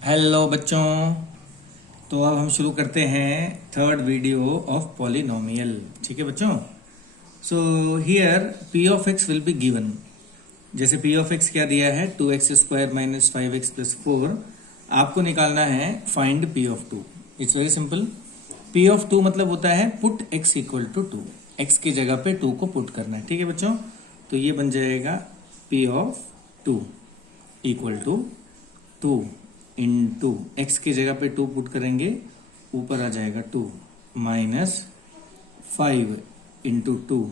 Hello बच्चों। तो अब हम शुरू करते हैं थर्ड वीडियो ऑफ पॉलिनोमियल। ठीक है बच्चों। So here P of x will be given. जैसे पी ऑफ एक्स क्या दिया है, 2x² माइनस 5x प्लस 4। आपको निकालना है find p of two. It's very simple. P of two मतलब होता है put x equal to 2। X की जगह पे 2 को पुट करना है। ठीक है बच्चों। तो ये बन जाएगा p of two equal to 2 into x की जगह पे 2 पुट करेंगे, ऊपर आ जाएगा 2 माइनस 5 इंटू 2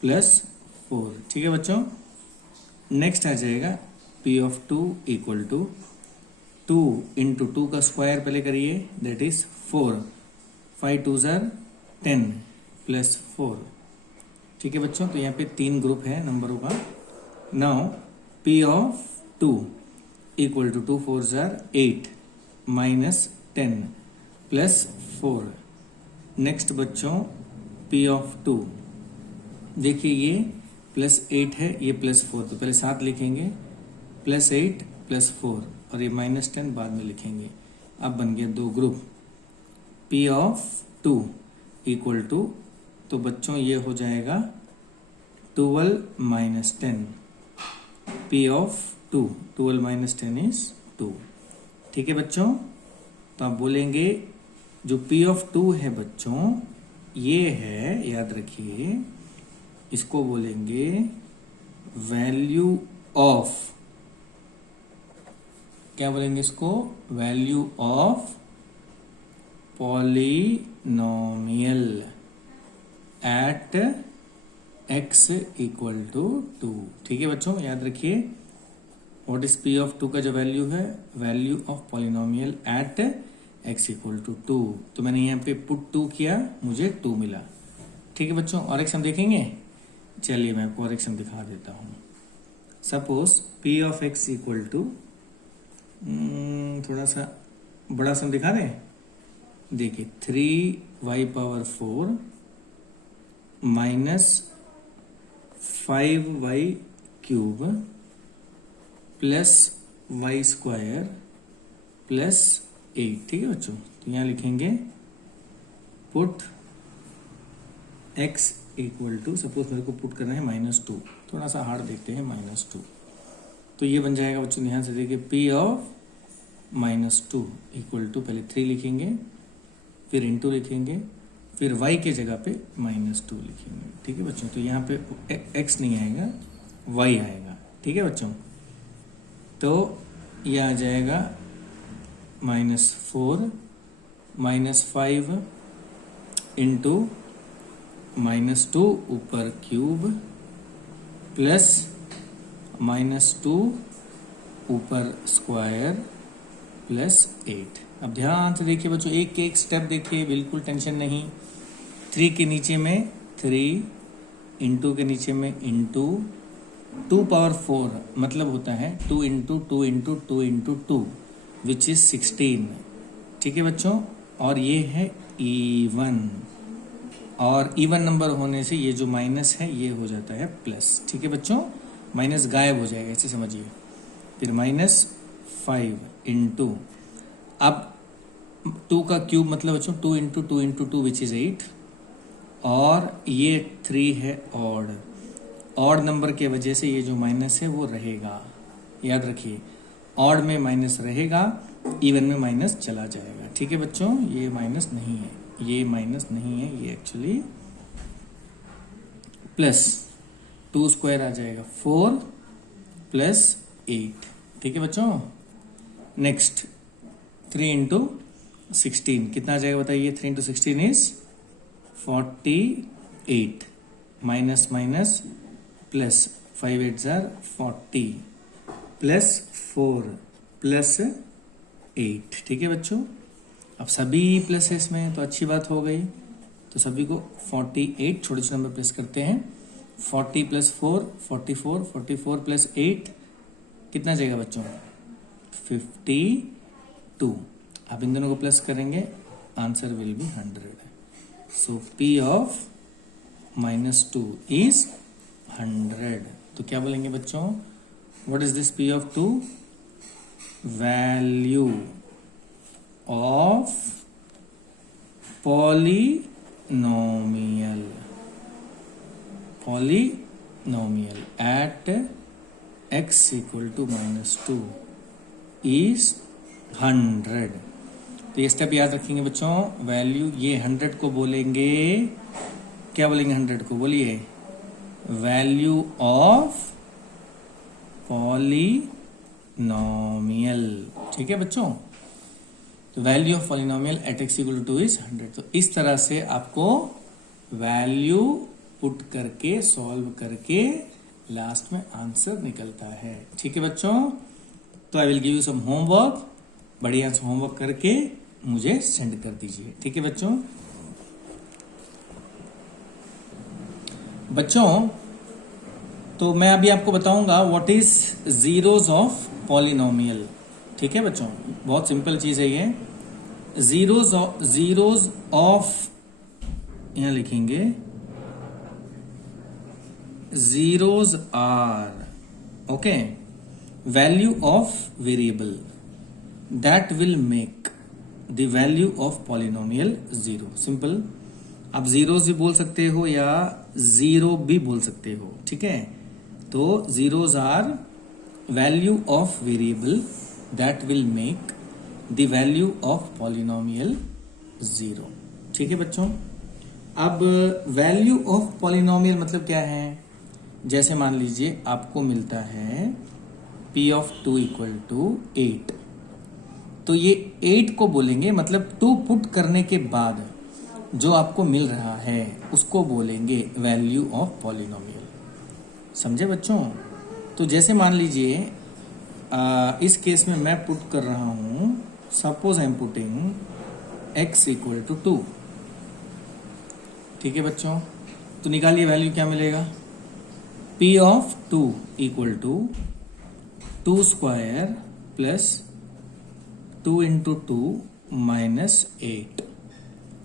प्लस 4। ठीक है बच्चों। नेक्स्ट आ जाएगा p of two equal to 2 into 2 का स्क्वायर पहले करिए, दैट इज 4। 5 2 jar 10 plus 4। ठीक है बच्चों। तो यहाँ पे 3 ग्रुप है नंबरों का। Now p of two equal to 2 4 जार 8 माइनस 10 प्लस 4। नेक्स्ट बच्चों पी ऑफ टू, देखिए ये प्लस 8 है, ये प्लस 4, तो पहले साथ लिखेंगे, प्लस 8 प्लस 4, और ये माइनस 10 बाद में लिखेंगे। अब बन गया 2 group. P of two equal to, तो बच्चों ये हो जाएगा 12 minus 10। P of 12 minus 10 is 2। ठीक है बच्चों। तो आप बोलेंगे जो पी ऑफ टू है बच्चों, ये है, याद रखिए, इसको बोलेंगे वैल्यू ऑफ, क्या बोलेंगे इसको, value of polynomial at x equal to 2। ठीक है बच्चों, याद रखिए what is p of two का जो वैल्यू है, value of polynomial at x equal to 2। तो मैंने यहाँ पे पुट 2 किया, मुझे 2 मिला। ठीक है बच्चों। और एक सम देखेंगे, चलिए मैं आपको और एक सम दिखा देता हूँ। Suppose p of x equal to, थोड़ा सा बड़ा सम दिखा दें। देखिए 3y power 4 minus 5y cube plus y square plus 8। ठीक है बच्चों। तो यहां लिखेंगे put x equal to, suppose मेरे को पुट करना है -2, थोड़ा सा हार्ड देखते हैं, -2। तो ये बन जाएगा बच्चों, ध्यान से देखिए, पी ऑफ -2 इक्वल टू, पहले 3 लिखेंगे, फिर इंटू लिखेंगे, फिर y के जगह पे -2 लिखेंगे। ठीक है बच्चों। तो यहाँ पे x नहीं आएगा, y आएगा। ठीक है बच्चों। तो ये आ जाएगा -4 -5 इंटू -2 ऊपर क्यूब प्लस -2 ऊपर स्क्वायर प्लस 8। अब ध्यान से देखिए बच्चों, एक स्टेप देखिए, बिल्कुल टेंशन नहीं। 3 के नीचे में 3, इंटू के नीचे में इंटू, 2 पावर 4 मतलब होता है 2 into 2 into 2 into 2 which is 16। ठीक है बच्चों। और ये है इवन, और इवन नंबर होने से ये जो माइनस है ये हो जाता है प्लस। ठीक है बच्चों। माइनस गायब हो जाएगा, ऐसे समझिए। फिर -5 इंटू, अब 2 का क्यूब मतलब बच्चों 2 इंटू 2 इंटू 2 विच इज 8, और ये 3 है ऑड नंबर के वजह से ये जो माइनस है वो रहेगा, याद रखिए। ऑड में माइनस रहेगा, इवन में माइनस चला जाएगा। ठीक है बच्चों। ये माइनस नहीं है, ये माइनस नहीं है, ये एक्चुअली प्लस 2 स्क्वायर आ जाएगा 4 प्लस 8। ठीक है बच्चों। नेक्स्ट 3 इंटू 16 कितना आ जाएगा बताइए। 3 into 16 is 48 minus minus plus 5 8 jar 40 plus 4 plus 8। ठीक है बच्चों। अब सभी प्लस है इसमें, तो अच्छी बात हो गई। तो सभी को 48 छोटे छोटे नंबर प्लस करते हैं। 40 प्लस 4 44, 44 प्लस 8 कितना जाएगा बच्चों, 52। अब इन दोनों को प्लस करेंगे, answer will be 100। So p of -2 is 100। तो क्या बोलेंगे बच्चों, what is this p of 2, value of polynomial at x equal to -2 is 100। तो ये स्टेप याद रखेंगे बच्चों। वैल्यू ये 100 को बोलेंगे, क्या बोलेंगे 100 को? बोलिए वैल्यू ऑफ पॉलिनोमियल। ठीक है बच्चों, तो value of polynomial at x equal to 2 is 100। तो इस तरह से आपको वैल्यू पुट करके सॉल्व करके लास्ट में आंसर निकलता है। ठीक है बच्चों, तो I will give you some homework, बढ़िया से होमवर्क करके मुझे सेंड कर दीजिए। ठीक है बच्चों। तो मैं अभी आपको बताऊंगा what is zeros of polynomial. ठीक है बच्चों, बहुत सिंपल चीज है ये। जीरोज ऑफ यहां लिखेंगे, zeros are okay value of variable that will make the value of polynomial zero. Simple, आप जीरोज भी बोल सकते हो या जीरो भी बोल सकते हो। ठीक है, तो zeros are value of variable that will make the value of polynomial zero. ठीक है बच्चों, अब वैल्यू ऑफ पॉलिनोमियल मतलब क्या है? जैसे मान लीजिए आपको मिलता है p ऑफ 2 इक्वल टू 8, तो ये 8 को बोलेंगे, मतलब 2 पुट करने के बाद जो आपको मिल रहा है उसको बोलेंगे वैल्यू ऑफ पॉलिनोमियल। समझे बच्चों? तो जैसे मान लीजिए इस केस में मैं पुट कर रहा हूं, suppose I am putting x equal to 2। ठीक है बच्चों, तो निकालिए वैल्यू क्या मिलेगा। p of 2 equal to 2 square plus 2 into 2 minus 8।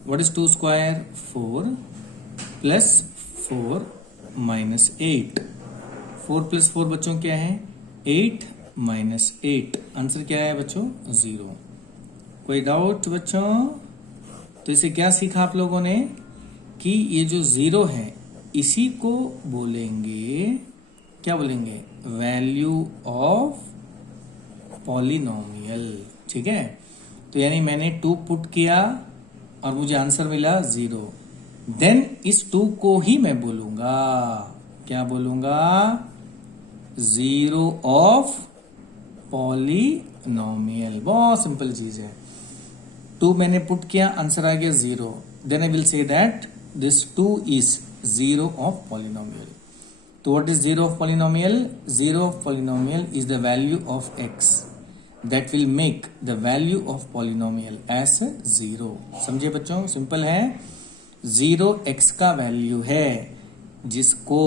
What is 2 square? 4 plus 4 minus 8। 4 plus 4 बच्चों क्या है? 8 माइनस 8। आंसर क्या है बच्चों? 0। कोई डाउट बच्चों? तो इसे क्या सीखा आप लोगों ने कि ये जो 0 है इसी को बोलेंगे, क्या बोलेंगे? Value of polynomial. ठीक है, तो यानी मैंने 2 पुट किया और मुझे आंसर मिला 0, देन इस 2 को ही मैं बोलूंगा, क्या बोलूंगा? 0 ऑफ पॉलिनोमियल। बहुत सिंपल चीज है। 2 मैंने पुट किया, आंसर आ गया 0, then I will say that this 2 is 0 of polynomial. तो what is 0 of polynomial? 0 of polynomial is the value of x that will make the value of polynomial as 0। समझिए बच्चों, simple है। 0 x का value है जिसको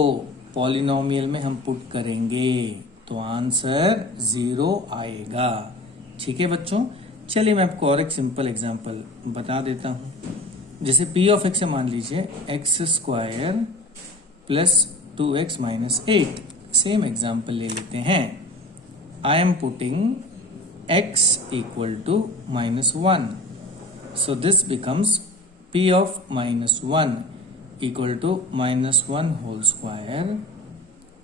polynomial में हम put करेंगे तो आंसर 0 आएगा। ठीक है बच्चों, चलिए मैं आपको और एक सिंपल एग्जांपल बता देता हूं। जैसे p ऑफ x मान लीजिए x square plus 2x minus 8। Same example ले लेते हैं। आई am putting x equal to -1. So this becomes p of -1 equal to -1 whole square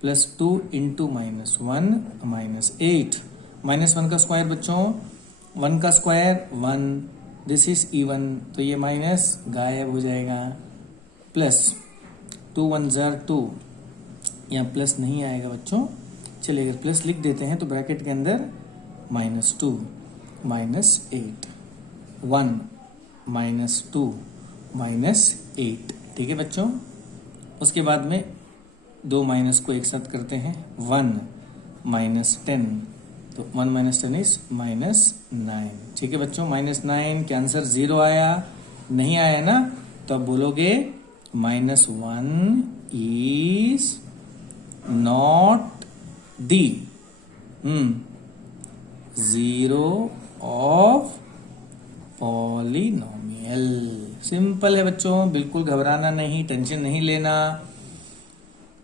plus 2 into -1 minus 8। -1 का स्क्वायर बच्चों, 1 का स्क्वायर 1, दिस इज इवन, तो ये माइनस गायब हो जाएगा, प्लस 2 1 जार 2, यहाँ प्लस नहीं आएगा बच्चों। चलिए अगर प्लस लिख देते हैं तो ब्रैकेट के अंदर -2 माइनस 8, 1 माइनस 2 माइनस 8। ठीक है बच्चों, उसके बाद में 2 माइनस को एक साथ करते हैं, 1 माइनस 10, तो 1 माइनस 10 इज -9। ठीक है बच्चों, -9 के आंसर 0 आया, नहीं आया ना, तो अब बोलोगे -1 is not the 0 of polynomial. Simple है बच्चों, बिल्कुल घबराना नहीं, टेंशन नहीं लेना।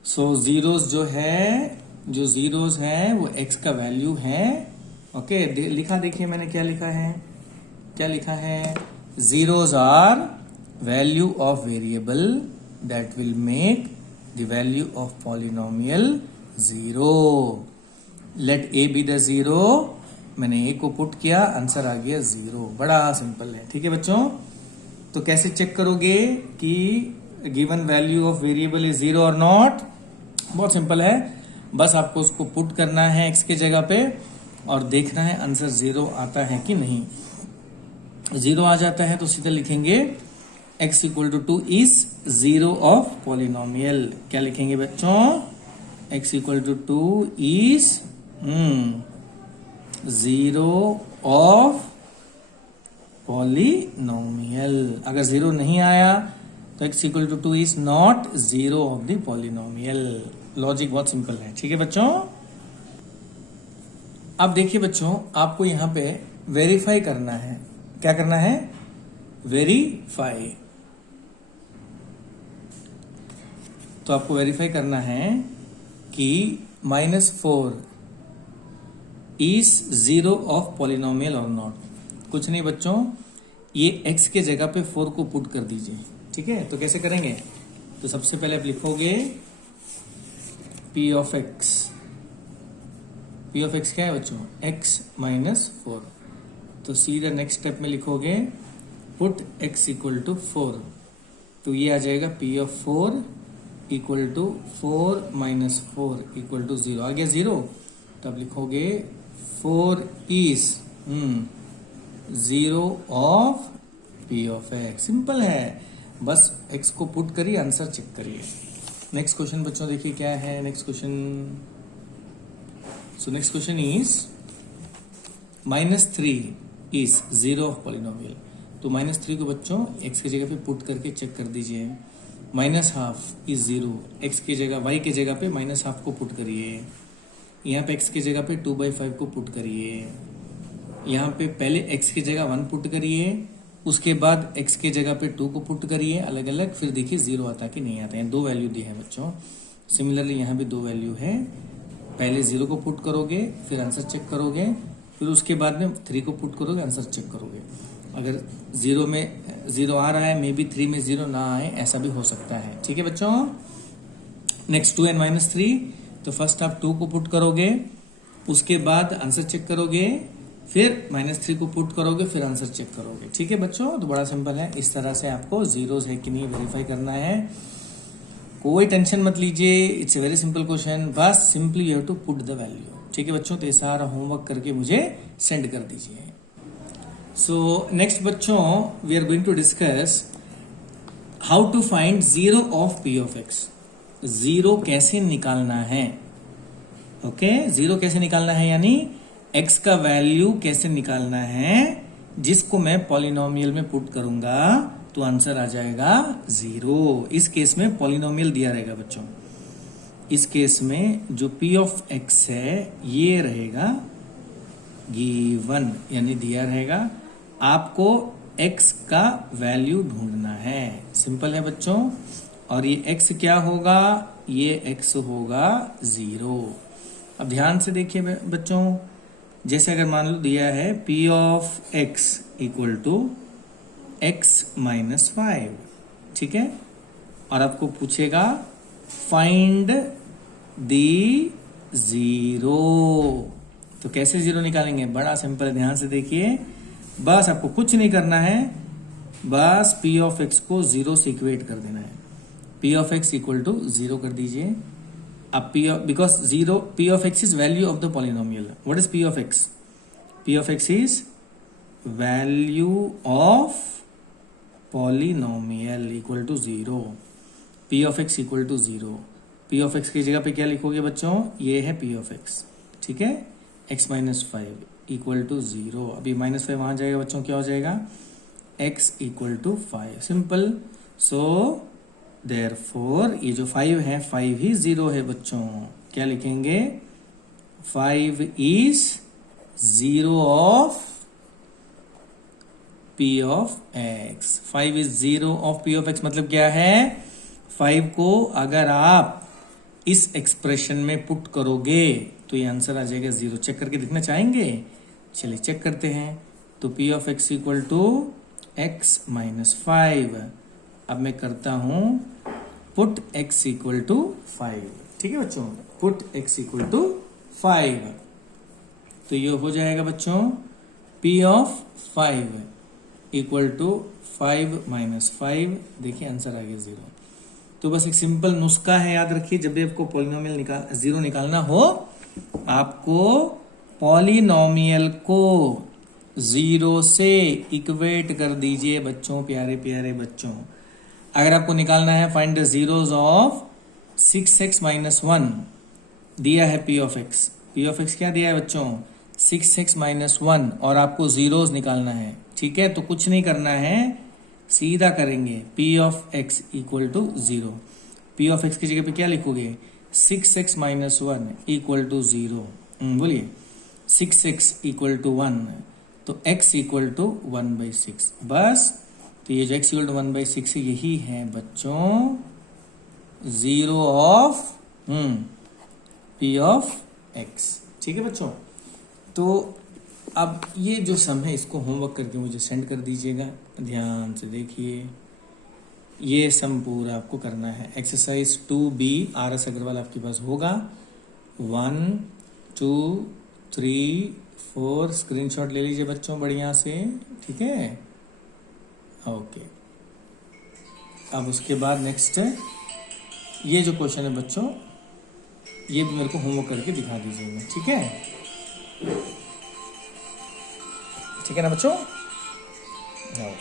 जीरोस जो है, जो जीरोस हैं वो x का वैल्यू है। ओके, लिखा देखिए मैंने क्या लिखा है, क्या लिखा है? zeros are value of variable that will make the value of polynomial 0. let a be the 0. मैंने a को पुट किया, आंसर आ गया 0. बड़ा सिंपल है. ठीक है बच्चों, तो कैसे चेक करोगे कि given value of variable is 0 और नॉट? बहुत सिंपल है, बस आपको उसको पुट करना है x के जगह पे और देखना है आंसर 0 आता है कि नहीं. 0 आ जाता है तो सीधा लिखेंगे x equal to 2 is 0 of polynomial. क्या लिखेंगे बच्चों? x equal to 2 is 0 of polynomial. अगर 0 नहीं आया तो x equal to 2 is not 0 of the polynomial. Logic बहुत सिंपल है. ठीक है बच्चों, अब देखिए बच्चों, आपको यहां पे वेरीफाई करना है. क्या करना है? वेरीफाई. तो आपको वेरीफाई करना है कि -4 इज 0 ऑफ पॉलिनोमियल और नॉट. कुछ नहीं बच्चों, ये x के जगह पे 4 को पुट कर दीजिए. ठीक है, तो कैसे करेंगे? तो सबसे पहले आप लिखोगे p of x. p of x क्या है बच्चों? x minus 4. तो सीधा नेक्स्ट स्टेप में लिखोगे पुट x इक्वल टू 4. तो ये आ जाएगा p of 4 equal to 4 minus 4 equal to 0. आ गया 0. तो आप लिखोगे 4 is 0 of p of x. Simple है, बस x को पुट करिए, आंसर चेक करिए. नेक्स्ट क्वेश्चन बच्चों देखिए क्या है. Next question, so next question is -3 is 0 of polynomial. तो -3 को बच्चों x की जगह पे पुट करके चेक कर दीजिए. -12 इज 0. x की जगह y की जगह पे -12 को पुट करिए. यहाँ पे x की जगह पे 2/5 को पुट करिए. यहाँ पे पहले x की जगह 1 पुट करिए, उसके बाद x की जगह पे 2 को पुट करिए अलग अलग. फिर देखिए 0 आता है कि नहीं आता है. 2 वैल्यू दी है बच्चों. सिमिलरली यहाँ भी 2 वैल्यू है. पहले 0 को पुट करोगे, फिर आंसर चेक करोगे, फिर उसके बाद में 3 को पुट करोगे, आंसर चेक करोगे. अगर 0 में 0 आ रहा है, मे बी 3 में 0 ना आए, ऐसा भी हो सकता है. ठीक है बच्चों. Next 2 and -3. तो फर्स्ट आप 2 को पुट करोगे, उसके बाद आंसर चेक करोगे, फिर -3 को पुट करोगे, फिर आंसर चेक करोगे. ठीक है बच्चों, तो बड़ा सिंपल है. इस तरह से आपको जीरोस है कि नहीं वेरीफाई करना है. कोई टेंशन मत लीजिए, it's a very simple question. बस simply you have to put the value. ठीक है बच्चों, तो ये सारा होमवर्क करके मुझे सेंड कर दीजिए. सो नेक्स्ट बच्चों, we are going to discuss how to find 0 of p of x. 0 कैसे निकालना है. ओके, 0 कैसे निकालना है, यानी x का वैल्यू कैसे निकालना है, जिसको मैं पॉलिनोमियल में पुट करूंगा तो आंसर आ जाएगा 0. इस केस में पॉलिनोमियल दिया रहेगा बच्चों. इस केस में जो p ऑफ x है ये रहेगा गिवन, यानी दिया रहेगा. आपको x का वैल्यू ढूंढना है. सिंपल है बच्चों. और ये x क्या होगा? ये x होगा 0. अब ध्यान से देखिए बच्चों, जैसे अगर मान लो दिया है p of x equal to x minus 5. ठीक है, और आपको पूछेगा फाइंड दी 0. तो कैसे 0 निकालेंगे? बड़ा सिंपल है, ध्यान से देखिए. बस आपको कुछ नहीं करना है, बस p ऑफ x को 0 से इक्वेट कर देना है. p of x equal to 0 कर दीजिए. अब because 0 p of x is value of the polynomial. What is p of x? p of x is value of polynomial equal to 0. p of x equal to 0. p of x की जगह पे क्या लिखोगे बच्चों? ये है p of x. ठीक है, x माइनस 5 इक्वल टू 0. अभी -5 वहां जाएगा बच्चों, क्या हो जाएगा? x equal to 5. Simple. So therefore ये जो 5 है, 5 ही 0 है बच्चों. क्या लिखेंगे? 5 is 0 of p of x. 5 is 0 of p of x मतलब क्या है? 5 को अगर आप इस एक्सप्रेशन में पुट करोगे तो ये आंसर आ जाएगा 0. चेक करके देखना चाहेंगे? चलिए चेक करते हैं. तो p of x equal to x minus 5। अब मैं करता हूं पुट x इक्वल टू 5। ठीक है बच्चों, पुट x इक्वल टू 5। तो ये हो जाएगा बच्चों p of 5 equal to 5 minus 5। देखिए आंसर आ गया 0। तो बस एक सिंपल नुस्खा है, याद रखिए, जब भी आपको पॉलिनोमियल जीरो निकालना हो, आपको पॉलिनोमियल को जीरो से इक्वेट कर दीजिए बच्चों, प्यारे प्यारे बच्चों। अगर आपको निकालना है find the zeros of 6x minus 1, दिया है p of x। p of x क्या दिया है बच्चों? 6x माइनस 1, और आपको जीरोज निकालना है। ठीक है, तो कुछ नहीं करना है, सीधा करेंगे p of x equal to 0। p of x की जगह पे क्या लिखोगे? 6x minus 1 equal to 0। बोलिए 6x इक्वल टू 1, तो x इक्वल टू 1/6। बस, तो ये जो x इक्वल टू 1/6 यही है बच्चों zero of p of x। ठीक है बच्चों, तो अब ये जो सम है इसको होमवर्क करके मुझे सेंड कर दीजिएगा। ध्यान से देखिए, ये सम पूरा आपको करना है। एक्सरसाइज 2B RS अग्रवाल आपके पास होगा। 1 2 3 4 स्क्रीनशॉट ले लीजिए बच्चों बढ़िया से। ठीक है, ओके। अब उसके बाद नेक्स्ट ये जो क्वेश्चन है बच्चों, ये भी मेरे को होमवर्क करके दिखा दीजिएगा। ठीक है, ठीक है ना बच्चों? हाँ।